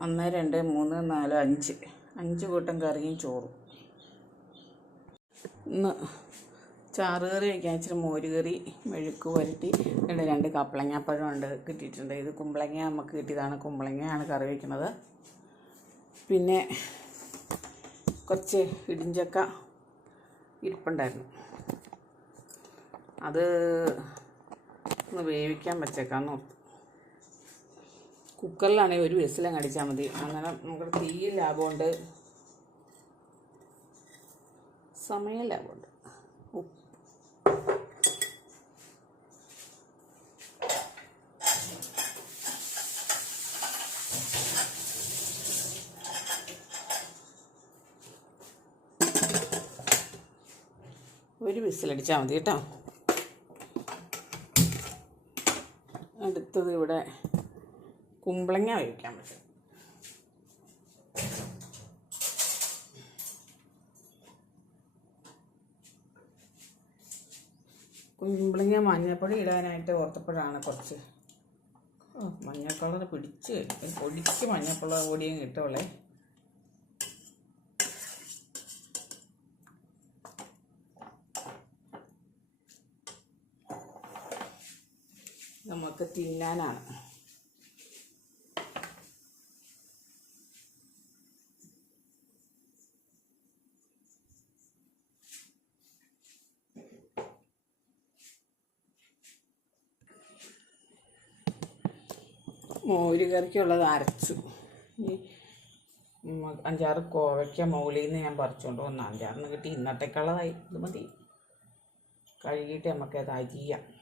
ഒന്ന് രണ്ട് മൂന്ന് നാല് അഞ്ച്. അഞ്ച് കൂട്ടം കറിയും ചോറും. ഇന്ന് ചാറ് കറി വയ്ക്കാൻ ഇച്ചിരി മോര് കറി മെഴുക്ക് പുരട്ടി രണ്ട് രണ്ട് കപ്പളങ്ങാപ്പഴം ഉണ്ട് കിട്ടിയിട്ടുണ്ട്. ഇത് കുമ്പളങ്ങ നമുക്ക് കിട്ടിയതാണ്. കുമ്പളങ്ങയാണ് കറി വയ്ക്കുന്നത്. പിന്നെ കുറച്ച് ഇടിഞ്ചക്ക ഇരിപ്പുണ്ടായിരുന്നു. അത് ഒന്ന് വേവിക്കാൻ വെച്ചേക്കാന്ന് ഓർത്തു. കുക്കറിലാണെങ്കിൽ ഒരു വിസിലങ്ങ് അടിച്ചാൽ മതി. അങ്ങനെ നമുക്ക് തീ ലാഭമുണ്ട്. സമയം ലാഭമുണ്ട്. ഒരു വിസിലടിച്ചാൽ മതി കേട്ടോ. അടുത്തത് ഇവിടെ കുമ്പളങ്ങ വേവിക്കാൻ പറ്റും. കുമ്പളങ്ങ മഞ്ഞപ്പൊടി ഇടാനായിട്ട് ഓർത്തപ്പോഴാണ് കുറച്ച് മഞ്ഞ കളർ പിടിച്ച് പൊടിച്ച് പൊടിക്ക് കൂടിയും കിട്ടുള്ളേ നമുക്ക് തിന്നാനാണ്. മോര് കറിക്കുള്ളത് അരച്ചു. അഞ്ചാറ് കോവയ്ക്ക മുകളിൽ നിന്ന് ഞാൻ പറിച്ചുകൊണ്ട് വന്നു. അഞ്ചാറിന് കിട്ടി. ഇന്നത്തേക്കുള്ളതായി. ഇത് മതി. കഴുകിയിട്ട് നമുക്കത് അരിയാം.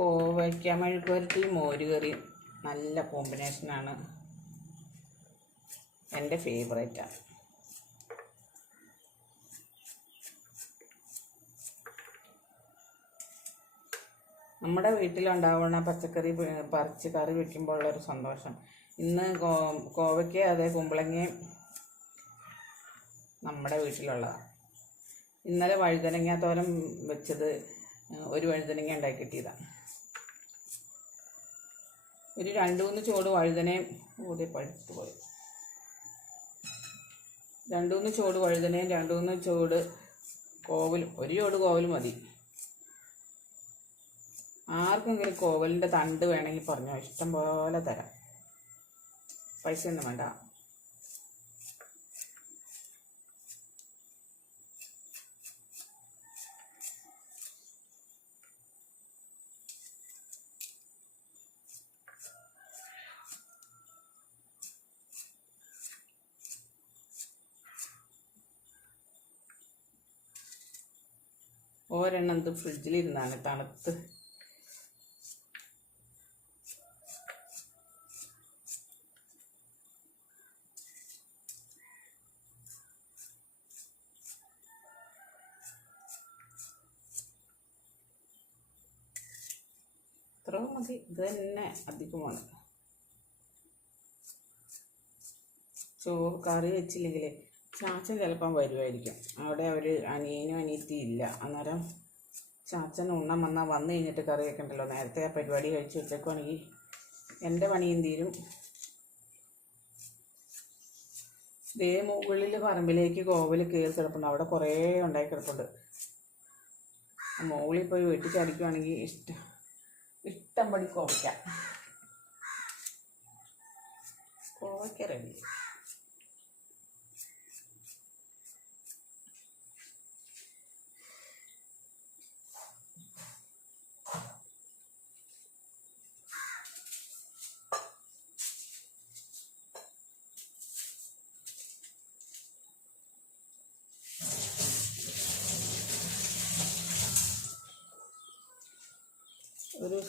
കോവയ്ക്ക മെഴുക്കുവരട്ടി മോര് കറിയും. നല്ല കോമ്പിനേഷനാണ് എന്റെ ഫേവറേറ്റാണ് നമ്മുടെ വീട്ടിലുണ്ടാവുന്ന പച്ചക്കറി പറിച്ച് കറി വെക്കുമ്പോൾ ഉള്ളൊരു സന്തോഷം. ഇന്ന് കോ കോവയ്ക്ക അതേ കുമ്പളങ്ങയും നമ്മുടെ വീട്ടിലുള്ളതാണ് ഇന്നലെ വഴുതനങ്ങ തോരൻ വെച്ചത് ഒരു വഴുതനങ്ങ ഉണ്ടാക്കി കിട്ടിയതാണ് ഒരു രണ്ട് മൂന്ന് ചോട് വഴുതനയും കൂടി പഴുത്തു പോയി. രണ്ട് മൂന്ന് ചോട് വഴുതനയും രണ്ട് മൂന്ന് ചോട് കോവലും ഒരു ചോട് കോവൽ മതി. ആർക്കെങ്കിലും കോവലിന്റെ തണ്ട് വേണമെങ്കിൽ പറഞ്ഞോ ഇഷ്ടം പോലെ തരാം. പൈസ ഒന്നും വേണ്ട. ഒരെണ്ണം ഇത് ഫ്രിഡ്ജിലിരുന്നാണ് തണുത്ത്. ഇത്രയും മതി. ഇത് തന്നെ അധികമാണ്. ചോറ് കറി വെച്ചില്ലെങ്കിൽ ചാച്ചൻ ചിലപ്പം വരുമായിരിക്കും അവിടെ ഒരു അനിയനും അനിയത്തിയും ഇല്ല. അന്നേരം ചാച്ചൻ ഉണ്ണം വന്നാൽ വന്നു കഴിഞ്ഞിട്ട് കറി വെക്കണ്ടല്ലോ നേരത്തെ ആ പരിപാടി കഴിച്ച് വെച്ചേക്കുവാണെങ്കിൽ എന്റെ പണിയും തീരും ദേ മുകളിൽ പറമ്പിലേക്ക് കോവൽ കയറി കിടപ്പുണ്ട്. അവിടെ കുറേ ഉണ്ടായി കിടപ്പുണ്ട്. മുകളിൽ പോയി വെട്ടിച്ചടിക്കുവാണെങ്കിൽ ഇഷ്ടം ഇഷ്ടം പടി കോവയ്ക്ക. കോവയ്ക്ക റെഡി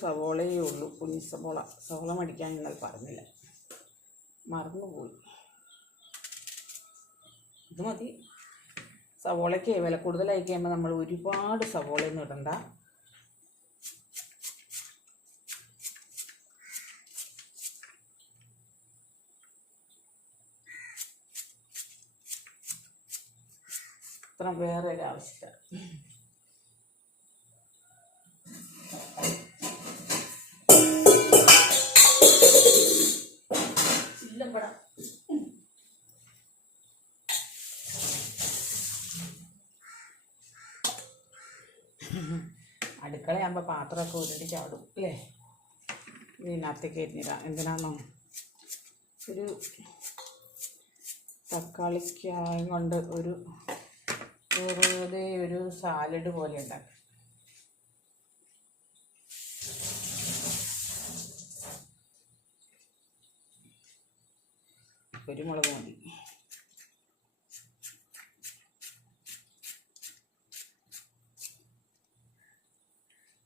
സവോളയേ ഉള്ളൂ. കുഞ്ഞി സവോള. സവോള മടിക്കാൻ ഇന്നലെ പറഞ്ഞില്ല. മറന്നുപോയി. ഇത് മതി. സവോളയ്ക്ക് വില കൂടുതലായി കഴിയുമ്പോൾ നമ്മൾ ഒരുപാട് സവോളയൊന്നും ഇടണ്ട. ഇത്ര വേറെ ഒരു ആവശ്യമില്ല ചില്ലപ്പടം അടുക്കളയാകുമ്പോൾ പാത്രമൊക്കെ ഉരുണ്ടി ചാടും അല്ലേ? ഇതിനകത്തേക്ക് എരിഞ്ഞിടാം എന്തിനാണോ ഒരു തക്കാളിക്കായ കൊണ്ട് ഒരു ഒരു സാലഡ് പോലെ ഉണ്ടാക്കും. കുരുമുളക് മതി.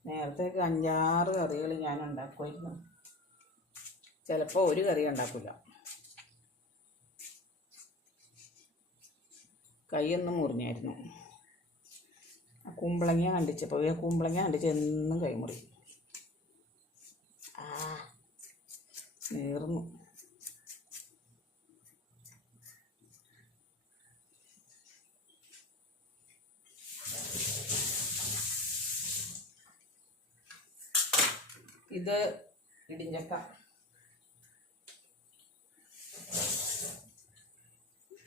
നേരത്തെ അഞ്ചാറ് കറികൾ ഞാൻ ഉണ്ടാക്കുമായിരുന്നു. ചിലപ്പോൾ ഒരു കറി ഉണ്ടാക്കില്ല കൈയൊന്നും മുറിഞ്ഞായിരുന്നു. കുമ്പളങ്ങ കണ്ടിച്ചപ്പോൾ ഈ കുമ്പളങ്ങ കണ്ടിച്ച് എന്നും കൈമുറി. ആ നേർന്നു. ഇത് ഇടിഞ്ഞക്ക.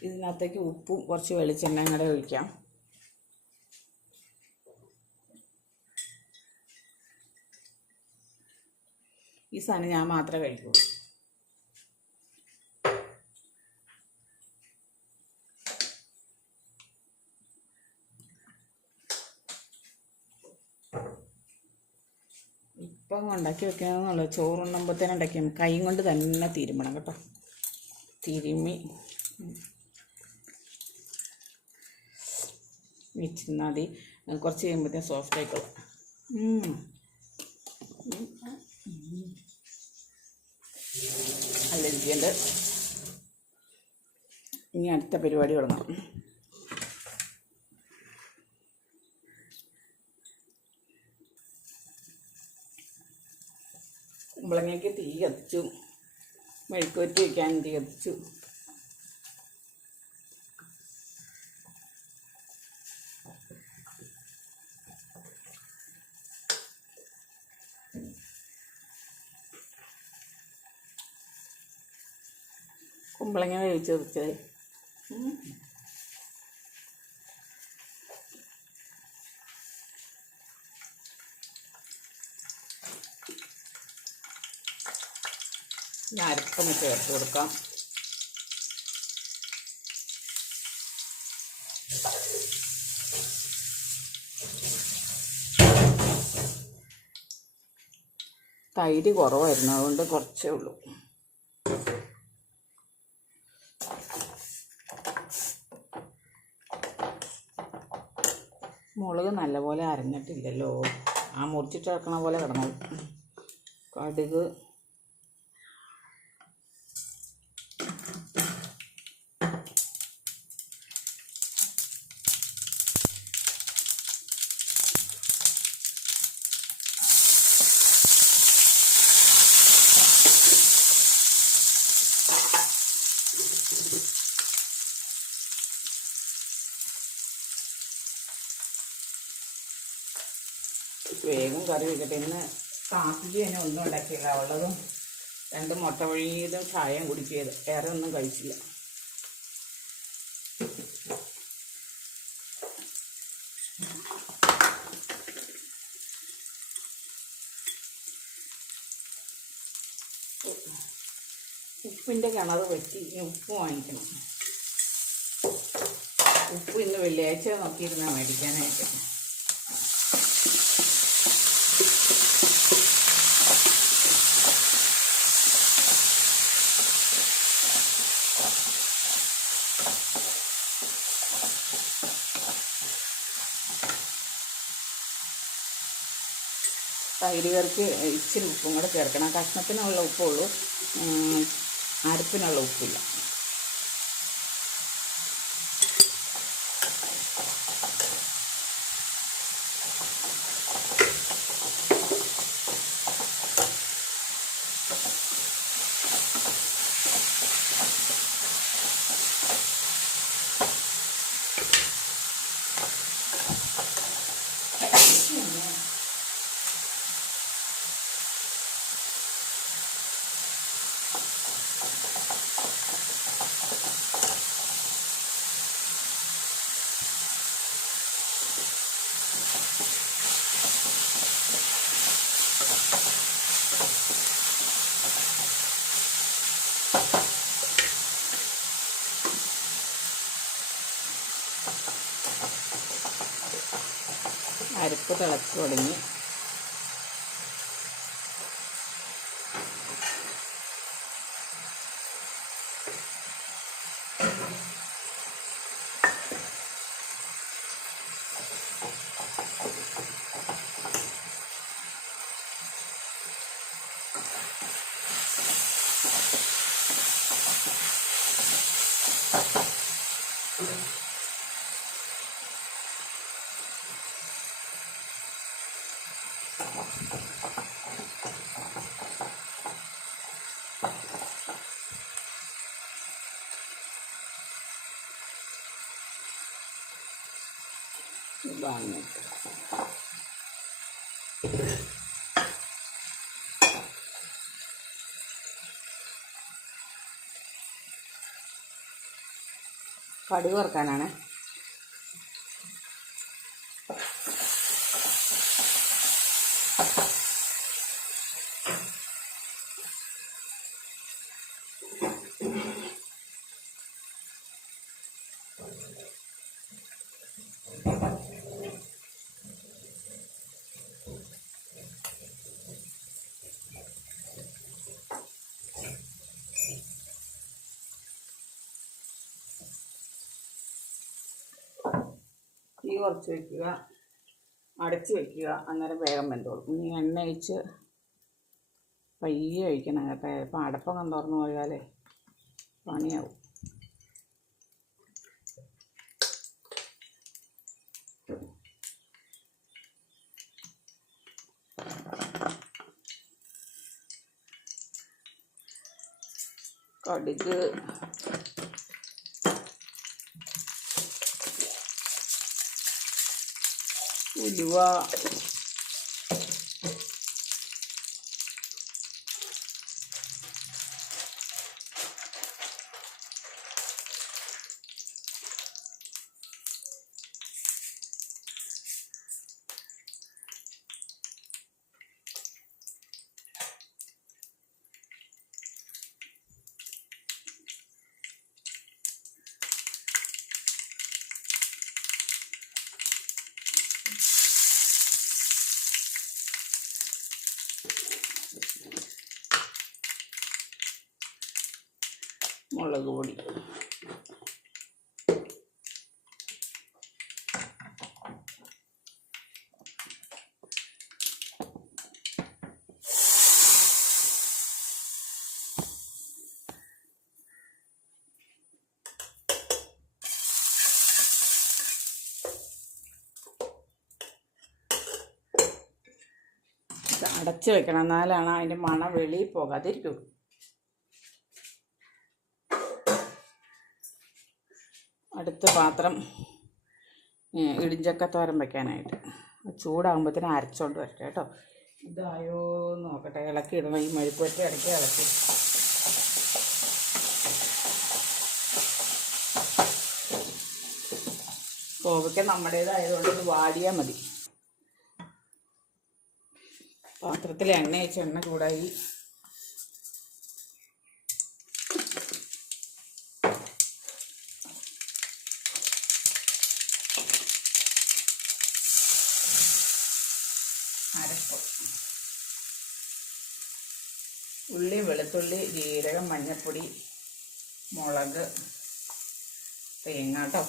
ഇതിനകത്തേക്ക് ഉപ്പും കുറച്ച് വെളിച്ചെണ്ണയും കൂടെ ഒഴിക്കാം. ഈ സാധനം ഞാൻ മാത്രമേ കഴിക്കൂ. ഇപ്പം ഉണ്ടാക്കി വെക്കണമെന്നുള്ള ചോറുണ്ണുമ്പോഴത്തേനും ഉണ്ടാക്കി കൈ കൊണ്ട് തന്നെ തിരുമണം കേട്ടോ. തിരുമ്മി വെച്ചിരുന്നാൽ മതി കുറച്ച് കഴിയുമ്പോഴത്തേനും സോഫ്റ്റ് ആയിക്കോളും. അല്ല രുചിയുണ്ട് ഇനി അടുത്ത പരിപാടി തുടങ്ങാം. കുമ്പളങ്ങയ്ക്ക് തീ കത്തിച്ചു. മെഴുക്കുവറ്റി വയ്ക്കാൻ തീ കത്തിച്ചു. കുമ്പളങ്ങ വേവിച്ച് വെച്ചത് ഞാൻ ചേർത്ത് കൊടുക്കാം. തൈര് കുറവായിരുന്നു അതുകൊണ്ട് കുറച്ചേ ഉള്ളൂ. മുളക് നല്ലപോലെ അരഞ്ഞിട്ടില്ലല്ലോ. ആ മുറിച്ചിട്ട് ഇറക്കണ പോലെ കിടന്നു. കടുക് വേഗം കറി വെക്കട്ടെ ഇന്ന് കാപ്പിക്ക് തന്നെ ഒന്നും ഉണ്ടാക്കിയില്ല. ഉള്ളതും രണ്ട് മുട്ട വഴിയതും ചായയും കുടിക്കിയത്. വേറെ ഒന്നും കഴിച്ചില്ല. ഉപ്പിന്റെ കിണർ വെട്ടി ഉപ്പ് വാങ്ങിക്കണം. ഉപ്പ് ഇന്ന് വെള്ളിയാഴ്ച നോക്കിയിരുന്നാൽ മേടിക്കാനായിട്ട്. തൈര് കറിക്ക് ഇച്ചിരി ഉപ്പും കൂടെ ചേർക്കണം. കഷ്ണത്തിനുള്ള ഉപ്പുള്ളൂ അരപ്പിനുള്ള ഉപ്പില്ല അരപ്പ് തിളച്ച് തുടങ്ങി. വാങ്ങിയിട്ട് കടുക് കുറച്ച് വയ്ക്കുക അടച്ച് വയ്ക്കുക അന്നേരം വേഗം വെന്തോളും. ഇനി എണ്ണ ഒഴിച്ച് പയ്യെ ഒഴിക്കണം കേട്ടോ. ഇപ്പം അടപ്പം തുറന്നു പോയാലേ പണിയാവും. കടുക് 汁は。മുളക് പൊടി. അടച്ച് വെക്കണം. എന്നാലാണ് അതിന്റെ മണം വെളിയിൽ പോകാതിരിക്കുള്ളൂ അടുത്ത പാത്രം ഇടിഞ്ചക്ക തോരൻ വയ്ക്കാനായിട്ട് ചൂടാകുമ്പോഴത്തേനും അരച്ചോണ്ട് വരട്ടെ കേട്ടോ. ഇതായോ നോക്കട്ടെ. ഇളക്കി ഇടണം. ഈ മെഴുക്കുവറ്റ ഇടയ്ക്ക് ഇളക്കി. കോവയ്ക്ക നമ്മുടേതായതുകൊണ്ട് ഇത് വാടിയാൽ മതി. പാത്രത്തിൽ എണ്ണ വെച്ച് എണ്ണ ചൂടായി അരപ്പ് ഉള്ളി വെളുത്തുള്ളി ജീരകം മഞ്ഞൾപ്പൊടി മുളക് തേങ്ങ കേട്ടോ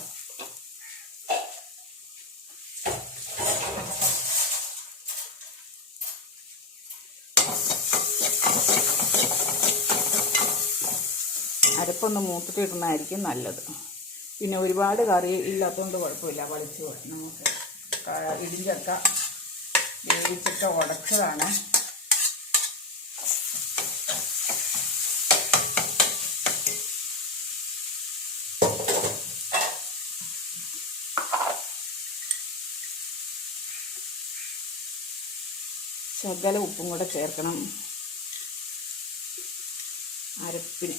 അരപ്പൊന്ന് മൂത്തിട്ട് ഇടുന്നതായിരിക്കും നല്ലത്. പിന്നെ ഒരുപാട് കറി ഇല്ലാത്തതുകൊണ്ട് കുഴപ്പമില്ല. വളിച്ച് നമുക്ക് ഇടിഞ്ചക്ക വേവിച്ചിട്ട് ഉടച്ചതാണ്. ശകല ഉപ്പും കൂടെ ചേർക്കണം. അരപ്പിന്.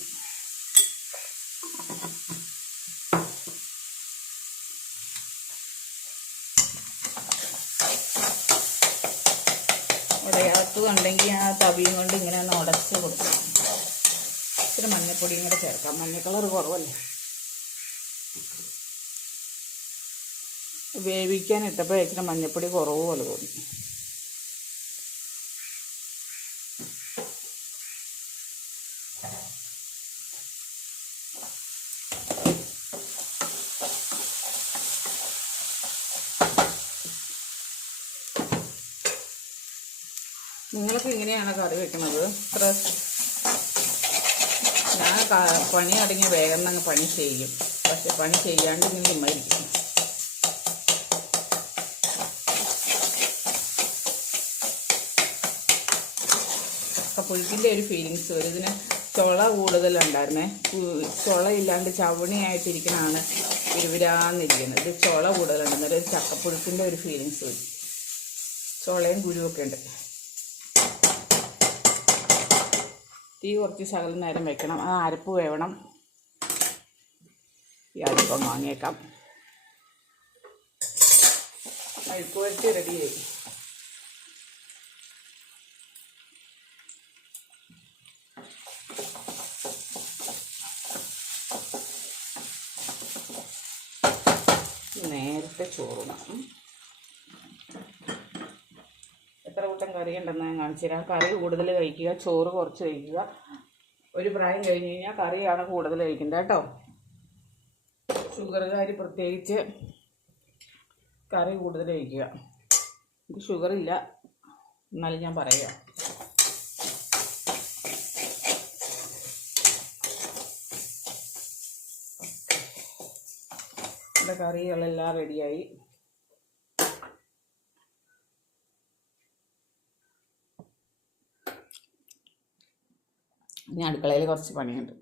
ഉടയാത്തുണ്ടെങ്കിൽ ആ തവിയും കൊണ്ട് ഇങ്ങനെ ഒന്ന് ഉടച്ച് കൊടുക്കണം. ഇച്ചിരി മഞ്ഞപ്പൊടിയും കൂടെ ചേർക്കാം. മഞ്ഞ കളർ കുറവല്ലേ? വേവിക്കാൻ ഇട്ടപ്പോൾ മഞ്ഞപ്പൊടി കുറവ് പോലെ തോന്നി. നിങ്ങളൊക്കെ ഇങ്ങനെയാണ് കറി വെക്കുന്നത്? ഇത്ര ഞാൻ പണി അടങ്ങി വേഗം അങ്ങ് പണി ചെയ്യും. പക്ഷെ പണി ചെയ്യാണ്ട് ഇങ്ങനെ ചുമ്മായിരിക്കും പുഴുക്കിന്റെ ഒരു ഫീലിങ്സ് വരും ഇതിന് ചുള കൂടുതലുണ്ടായിരുന്നേ. ചുള ഇല്ലാണ്ട് ചവണിയായിട്ടിരിക്കണതാണ് ഇരുവിരാന്നിരിക്കുന്നത്. ഇത് ചുള കൂടുതലുണ്ടെന്നൊരു ചക്കപ്പുഴുക്കിന്റെ ഒരു ഫീലിങ്സ് വരും. ചുളയും കുരുവൊക്കെ ഉണ്ട്. തീ കുറച്ച് ശകലം നേരം വെക്കണം. ആ അരപ്പ് വേവണം. ഈ അരപ്പം വാങ്ങിയേക്കാം. അഴുക്ക് വരട്ടി റെഡിയായി നേരത്തെ ചോറുണം കൂട്ടം കറി ഉണ്ടെന്ന് ഞാൻ കാണിച്ചു തരാം കറി കൂടുതൽ കഴിക്കുക ചോറ് കുറച്ച് കഴിക്കുക. ഒരു പ്രായം കഴിഞ്ഞ് കഴിഞ്ഞാൽ കറിയാണ് കൂടുതൽ കഴിക്കേണ്ടത് കേട്ടോ. ഷുഗറുകാർ പ്രത്യേകിച്ച് കറി കൂടുതൽ കഴിക്കുക. എനിക്ക് ഷുഗർ ഇല്ല എന്നാലും ഞാൻ പറയാം. കറികളെല്ലാം റെഡിയായി ഇനി അടുക്കളയിൽ കുറച്ച് പണിയുണ്ട്.